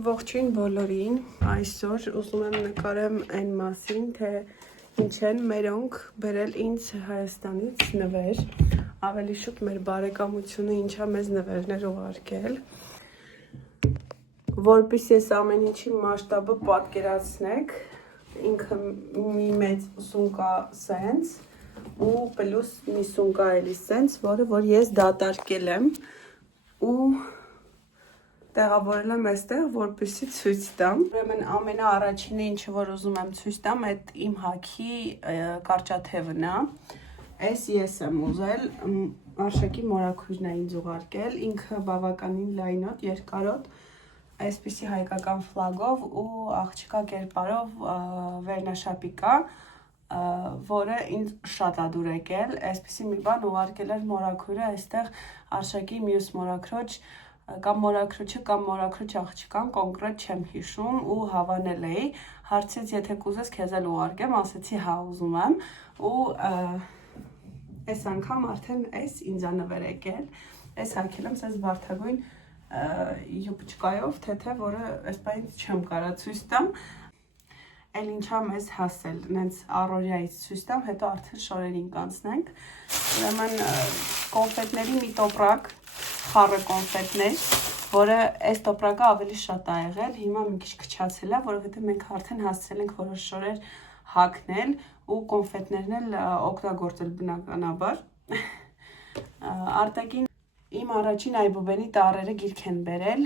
Ողջույն բոլորին, այսօր ուզում եմ նկարեմ այն մասին, թե ինչ են մերոնք բերել ինձ Հայաստանից նվեր, ավելի շուտ մեր բարեկամությունը ինչա մեզ նվերներ ուղարկել, որպես ես ամեն ինչի մասշտաբը պատկերացնեք, ինքը մի մեծ սումկա սենց ու պլյուս մի սումկա էլի սենց, որ ես դատարկել եմ ու տեղավորել եմ այստեղ, որպեսզի ցույց տամ։ Ուրեմն ամենաառաջինը, ինչը որ ուզում եմ ցույց տամ, այդ իմ հագի կարճաթևն է։ Այս ես եմ ուզել, Արշակի մորաքույրն է ինձ ուղարկել, ինքը բավականին լայնոտ, երկարոտ, այսպիսի հայկական ֆլագով ու աղջկա կերպարով վերնաշապիկ է, որը ինձ շատ է դուր եկել, այսպիսի մի բան ուղարկել էր մորաքույրը, այստեղ Արշակի մյուս մորաքրոջ կամ մորաքրոջը կամ մորաքրոջ աղջկան կոնկրետ չեմ հիշում ու հավանել էի, հարցից եթե կուզես քեզ էլ ուղարկեմ, ասեցի հա ուզում եմ ու այս անգամ արդեն այս ինձ նվեր եկել, այս հագել եմ սենց վարդագույն յուբչկայով թեթե, որը այս բանից չեմ կարա ցույց տամ, էլ ինչա մեզ հասել, նենց առօրյայից ցույց տամ, հետո արդեն շորերին կանցնենք, ուրեմն կոնֆետների մի տոպրակ խառը կոնֆետներ, որը այս տոպրակը ավելի շատ է եղել, հիմա մի քիչ քչացել է, որովհետև մենք արդեն հասցել ենք որոշ շորեր հագնել ու կոնֆետներն էլ օգտագործել բնականաբար։ Արտակին իմ առաջին այբուբենի տառերը գիրք են բերել,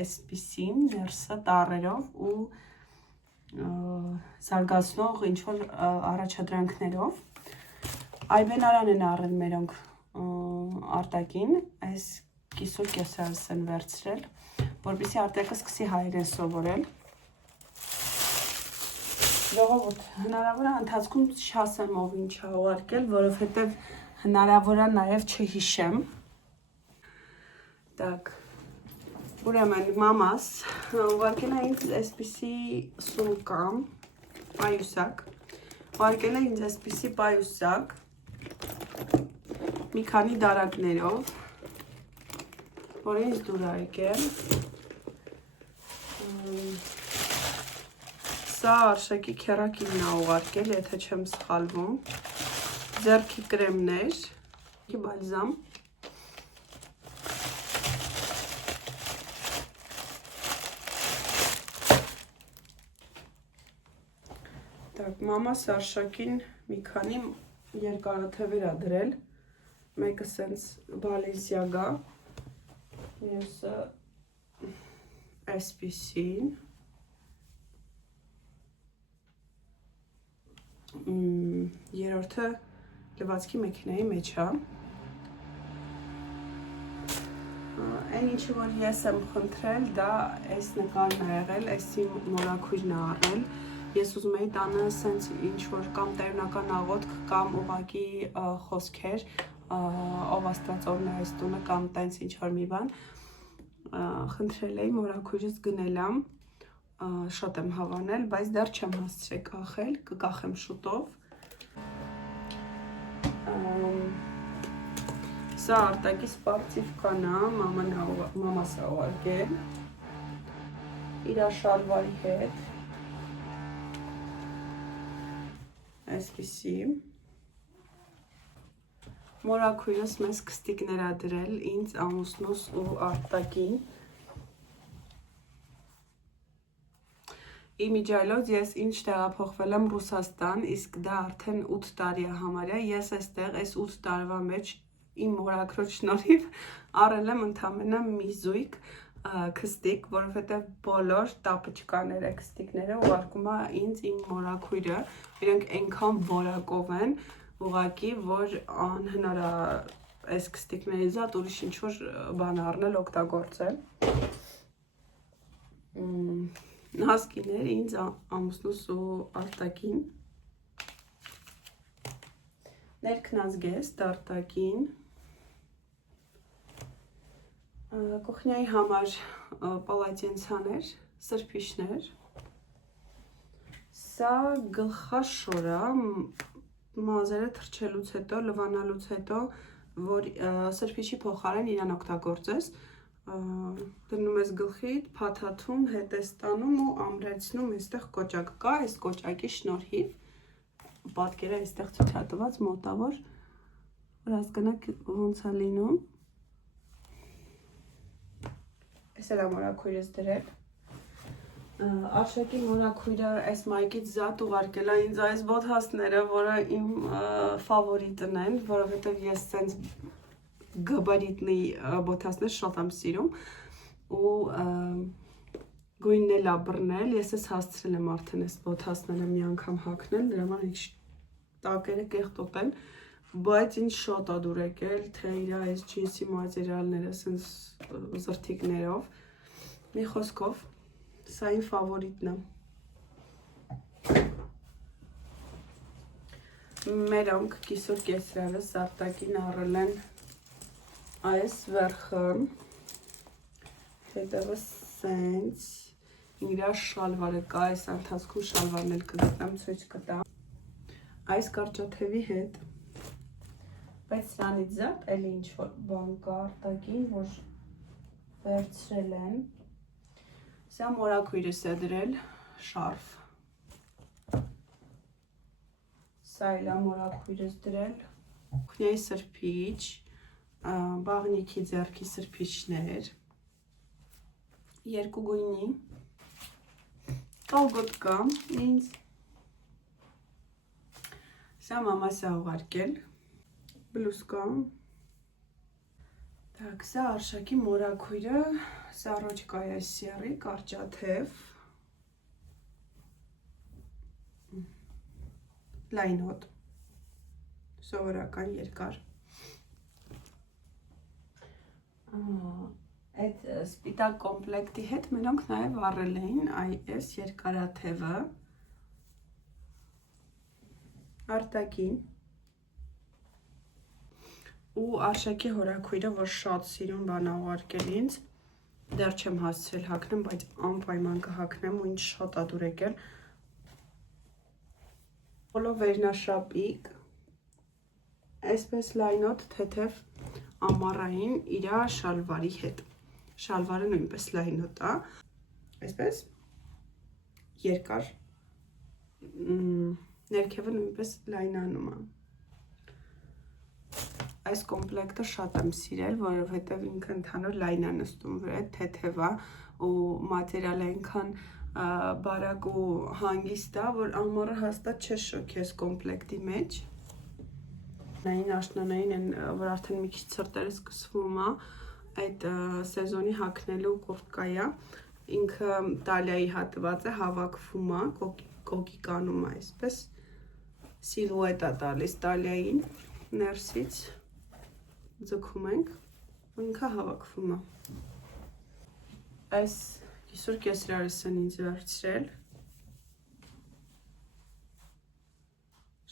այսպիսին ներսը տառերով ու զարգացնող ինչ-որ առաջադրանքներով։ Այբենարան են առել մերոնք արտակին, այս կիսուր կեսարս են վերցրել, որպեսզի արտակը սկսի հայերեն սովորել։ Ժողովուրդ, հնարավոր է ընթացքում չասեմ ով ինչ է ուղարկել, որովհետև հնարավոր է նաև չհիշեմ։ Так, ուրեմն մամաս ուղարկել է ինձ այսպիսի սումկա, պայուսակ, ուղարկել է ինձ այսպիսի պայուսակ, մի քանի դարակներով, որ ինձ դուր է եկել, սա Արշակի քեռակինն է ուղարկել, եթե չեմ սխալվում, ձեռքի կրեմներ, բալզամ, մամաս Արշակին մի քանի երկարաթևեր է դրել, մեկը սենց բալենսիագա, մյուսը այսպիսին, երրորդը լվացքի մեքենայի մեջ է, այն ինչը որ ես եմ խնդրել, դա այս նկարն է եղել, այս իմ մորաքույրն է առել, ես ուզում էի տանը սենց ինչ-որ կամ տերունական աղոթք կամ ուղղակի խոսքեր, ով աստվածորն է այս տունը կամ տենց ինչ-որ մի բան, խնդրել էի մորաքույրս գնելամ, շատ եմ հավանել, բայց դեռ չեմ հասցրել կախել, կկախեմ շուտով։ Սա արտակի սպարտիվկան է, մամաս է ուղարկել, իր շալվարի հետ, այսպիսի, մորաքույրս մեզ կստիկներ է դրել, ինձ ամուսնուս ու արտակին, իմիջայլոց ես ինչ տեղափոխվել եմ Ռուսաստան, իսկ դա արդեն 8 տարի է համարյա, ես այստեղ այս 8 տարվա մեջ իմ մորաքրոջ շնորհիվ առել եմ ընդամենը մի զույգ քստիկ, որովհետև բոլոր տապչկաները, քստիկները ուղարկում է ինձ իմ մորաքույրը, իրենք այնքան որակով են, ուղղակի, որ անհնար է այս քստիկներից զատ ուրիշ ինչ-որ բան առնել, օգտագործել։ Նասկիներ ինձ ամուսնուս ու արտակին, ներքնազգեստ արտակին, կուխնյայի համար պալատենցաներ, սրբիշներ, սա գլխաշոր է, մազերը թրջելուց հետո, լվանալուց հետո, որ սրբիշի փոխարեն իրան օգտագործես, դնում ես գլխիդ, փաթաթում, հետ ես տանում ու ամրեցնում, այստեղ կոճակ կա, այս կոճակի շնորհիվ պատկերը այստեղ ցուցադրված մոտավոր, որ հասկանաք ոնց է լինում։ Այս էլ ամորաքույրս դրել։ Արշակի մորաքույրը այս մայքից զատ ուղարկել է ինձ այս բոթասները, որը իմ ֆավորիտն են, որովհետև ես սենց գաբարիտնի բոթասներ շատ եմ սիրում ու գույնն էլ է բռնել, ես ես հասցրել եմ արդեն այս բոթասները մի անգամ հագնել, դրա համար ինձ տակերը կեղտոտ են, բայց ինձ շատ է դուր եկել, թե իր այս ջինսի մատերիալները սենց զրթիկներով, մի խոսքով սա իմ ֆավորիտն է։ Մերանք կիսոր կեսրարս արտակին առել են այս վերխը, հետևը սենց, իրա շալվարը կա, այս ընթացքում շալվարն էլ կգտնեմ, ցույց կտամ, այս կարճաթևի հետ, բայց սրանից զատ էլի ինչ-որ բան կա արտակին, որ վերցրել են, սա մորաքույրս է դրել, շարֆ, սա էլ է մորաքույրս դրել, ուխնյայի սրբիչ, բաղնիքի ձեռքի սրբիչներ, երկու գույնի, կալգոտ կա ինձ, սա մամաս է ուղարկել, բլուսկա, սա արշակի մորաքույրը, սառոջկայա սերի, կարճաթև, լայնոտ, սովորական երկար, այդ սպիտակ կոմպլեկտի հետ մենոնք նաև առել էին այս երկարաթևը, արտակին, ու արշակի հորաքույրը, որ շատ սիրուն բան ուղարկել ինձ, դեռ չեմ հասցրել հագնեմ, բայց անպայման կհագնեմ ու ինձ շատ ա դուր եկել։ Պոլո վերնաշապիկ, այսպես լայնոտ թեթև ամառային իրա շալվարի հետ։ Շալվարը նույնպես լայնոտ է, այսպես երկար, ներքևը նույնպես լայնանում է։ Այս կոմպլեկտը շատ եմ սիրել, որովհետև ինքը ընդհանուր լայն է նստում վրա, թեթև է ու մատերիալը այնքան բարակ ու հանգիստ է, որ ամառը հաստատ չես շոքի այս կոմպլեկտի մեջ։ Աշնանային են, որ արդեն մի քիչ ցրտերը սկսվում է, այդ սեզոնի հագնելու կուրտկա է, ինքը տալիայի հատված է, հավաքվում է, կոկիկանում է այսպես, սիլուետ է տալիս տալիային ներսից, ձգում ենք, ու ինքը հավաքվում է։ Այս կիսոր կեսրարս են ինձ վերցրել,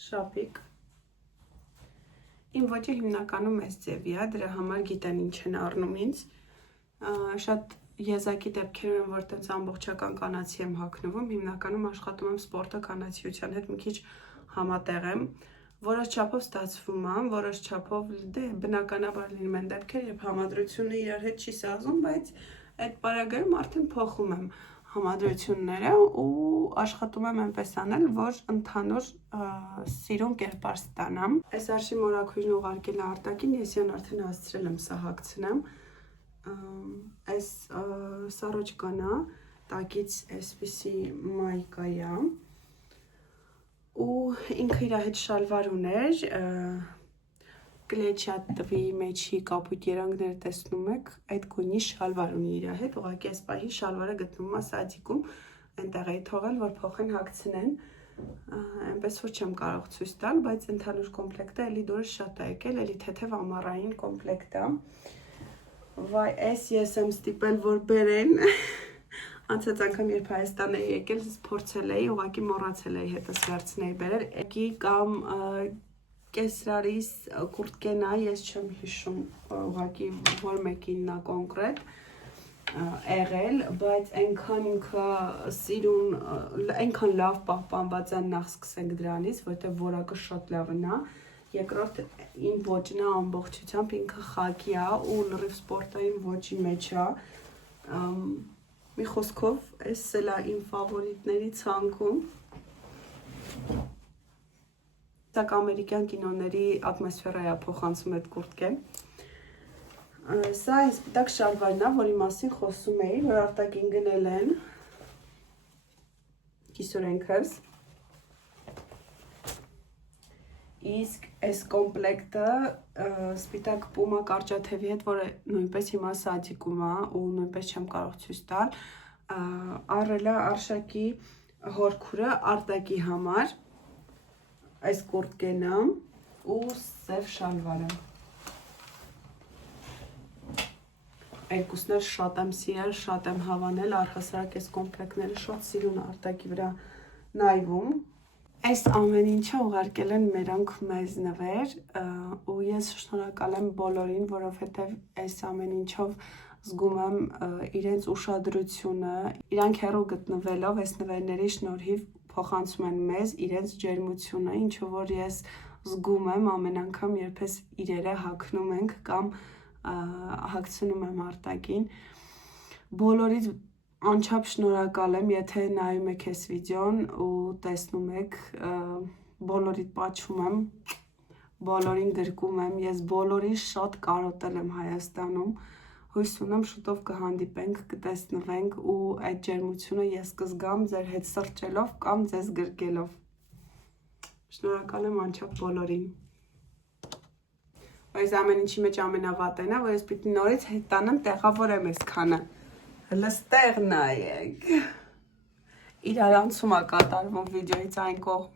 շապիկ, իմ ոճը հիմնականում այս ձևի է, դրա համար գիտեն ինչ են առնում ինձ, շատ եզակի դեպքեր են, որ տենց ամբողջական կանացի եմ հագնվում, հիմնականում աշխատում եմ սպորտը կանացիության հետ մի քիչ համատեղ եմ, որոշ չափով ստացվում է, որոշ չափով դե բնականաբար լինում են դեպքեր, երբ համադրությունը իրար հետ չի սազում, բայց այդ պարագայում արդեն փոխում եմ համադրությունները ու աշխատում եմ այնպես անել, որ ընդհանուր սիրուն կերպար ստանամ։ Այս արշի մորաքույրն ուղարկել է արտակին, ես յան արդեն հասցրել եմ սա հագցնեմ։ Այս սառոջկան է, տակից այսպիսի մայկա է։ Ու ինքը իր հետ շալվար ուներ, կլեչատվի մեջի կապույտ երանգները տեսնում եք, այդ գույնի շալվար ունի իր հետ, ուղղակի այս պահի շալվարը գտնվում է սադիկում, այնտեղ էի թողել, որ փոխեն հագցնեն, այնպես որ չեմ կարող ցույց տալ, բայց ընդհանուր կոմպլեկտը էլի դուրս շատ է եկել, էլի թեթև ամառային կոմպլեկտ է։ Վայ, այս ես եմ ստիպել, որ բերեն։ Անցած անգամ երբ Հայաստան էի եկել, փորձել էի, ուղղակի մոռացել էի հետս վերցնել բերել։ Եկի կամ կեսրարիս կուրտկեն է, ես չեմ հիշում ուղղակի որ մեկինն է կոնկրետ եղել, բայց այնքան ինքը սիրուն, այնքան լավ պահպանված է, նախ սկսենք դրանից, որտեղ որակը շատ լավն է։ երկրորդ իմ ոճն է ամբողջությամբ ինքը խակի է ու լրիվ սպորտային ոճի մեջ է։ Մի խոսքով, այս էլ է իմ ֆավորիտների ցանկում։ Սա ամերիկյան կինոների ատմոսֆերա է փոխանցում այդ կուրտկեն։ Սա այն սպիտակ շալվարն է, որի մասին խոսում էի, որ արտաքին գնել են կիսօրենքս։ Իսկ այս կոմպլեկտը սպիտակ պումա կարճաթևի հետ, որը նույնպես հիմա սադիկում է ու նույնպես չեմ կարող ցույց տալ, առել է Արշակի հորքուրը Արտակի համար, այս կուրտկենը ու սև շալվարը։ Երկուսն էլ շատ եմ սիրել, շատ եմ հավանել, առհասարակ այս կոմպլեկտները շատ սիրուն Արտակի վրա նայվում։ Այս ամեն ինչը ուղարկել են մերոնք մեզ նվեր ու ես շնորհակալ եմ բոլորին, որովհետև այս ամեն ինչով զգում եմ իրենց ուշադրությունը, իրանք հեռու գտնվելով այս նվերների շնորհիվ փոխանցում են մեզ իրենց ջերմությունը, ինչը որ ես զգում եմ ամեն անգամ, երբ ես իրերը հագնում ենք կամ հագցնում եմ Արտակին։ Բոլորից անչափ շնորհակալ եմ, եթե նայում եք այս վիդեոն ու տեսնում եք, բոլորիդ պատշում եմ, բոլորին գրկում եմ, ես բոլորին շատ կարոտել եմ Հայաստանում, հույս ունեմ շուտով կհանդիպենք, կտեսնվենք ու այդ ջերմությունը ես կզգամ ձեր հետ սրճելով կամ ձեզ գրկելով։ Շնորհակալ եմ անչափ բոլորին։ Այս ամեն ինչի մեջ ամենավատն է, որ ես պիտի նորից հետ տանեմ տեղավորեմ այսքանը։ Լստեղ նայեք։ Իրարանցում է կատարվում վիդեոից այն կողմ։